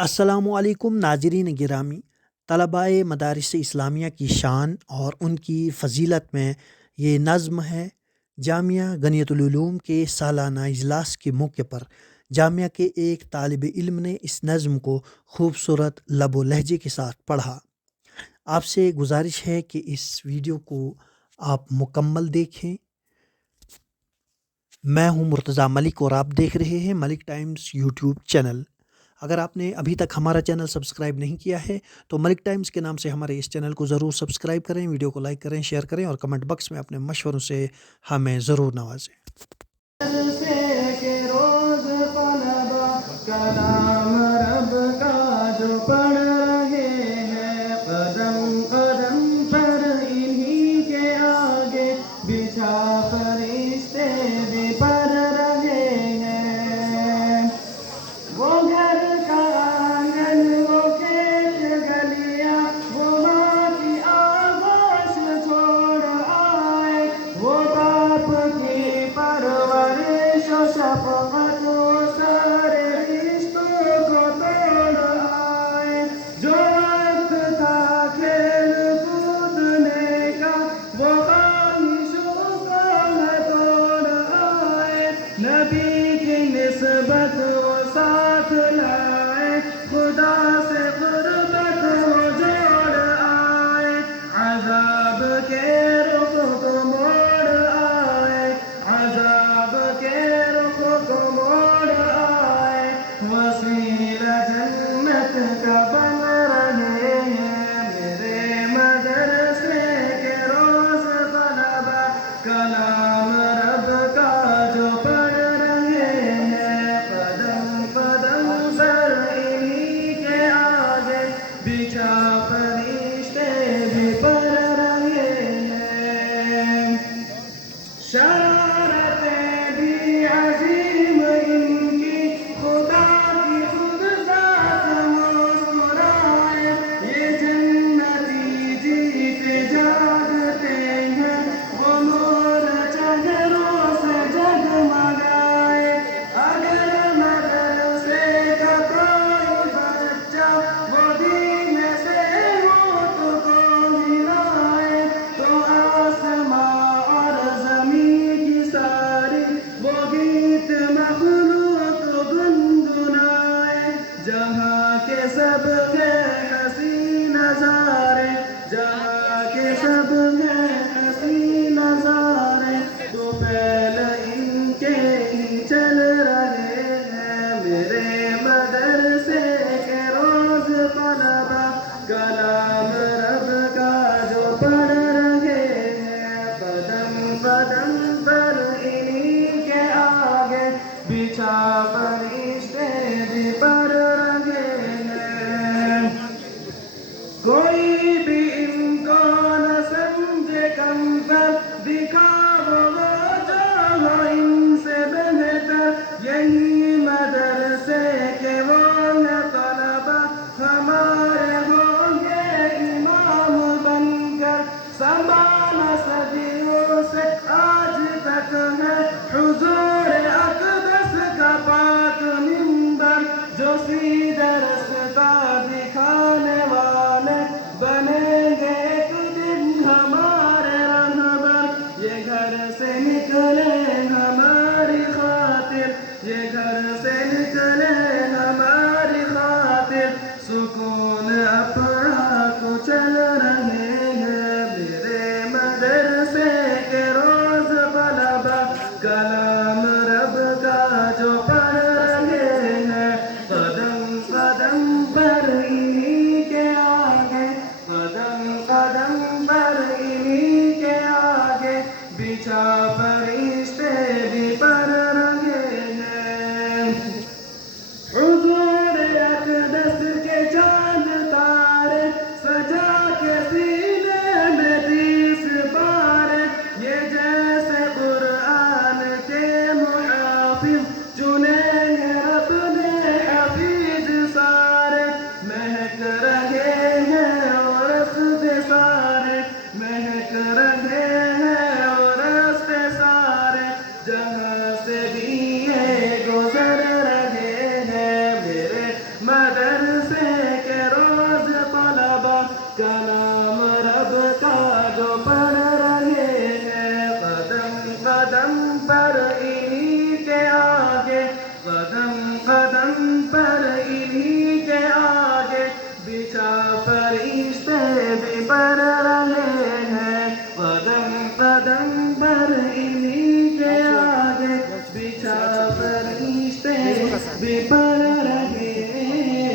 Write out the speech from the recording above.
السلام علیکم ناظرین گرامی، طلباء مدارس اسلامیہ کی شان اور ان کی فضیلت میں یہ نظم ہے۔ جامعہ غنیۃ العلوم کے سالانہ اجلاس کے موقع پر جامعہ کے ایک طالب علم نے اس نظم کو خوبصورت لب و لہجے کے ساتھ پڑھا۔ آپ سے گزارش ہے کہ اس ویڈیو کو آپ مکمل دیکھیں۔ میں ہوں مرتضیٰ ملک اور آپ دیکھ رہے ہیں ملک ٹائمز یوٹیوب چینل۔ اگر آپ نے ابھی تک ہمارا چینل سبسکرائب نہیں کیا ہے تو ملک ٹائمز کے نام سے ہمارے اس چینل کو ضرور سبسکرائب کریں، ویڈیو کو لائک کریں، شیئر کریں اور کمنٹ باکس میں اپنے مشوروں سے ہمیں ضرور نوازیں۔ کلام رب کا جو پڑھ رہے ہیں، قدم قدم پر انہی کے آگے بچھا فرشتے بھی پڑھ رہے ہیں۔ وہ گھر کا آنگن، وہ کھیت گلیاں، وہ ماں کی آغوش چھوڑ آئے، وہ باپ کی پرورش و شفقت، وہ سارے رشتوں کو توڑ آئے۔ جو وقت تھا کھیل کودنے کا، وہ خواہشوں کو نہ توڑ آئے۔ نبی کی نسبت وہ ساتھ لائے، خدا سے قربت وہ جوڑ آئے۔ عذاب کے رخ کو موڑ آئے، عذاب کے رخ کو موڑ آئے۔ وسیلہ جنت کا بن رہے ہیں، میرے مدرسے کے روز طلبا کلام رب کا جو پڑھ رہے ہیں، قدم قدم پر پر انہی کے آگے بچھا فرشتے بھی پر رہے ہیں قدم قدم پر انہی کے آگے بچھا فرشتے بھی پر رہے ہیں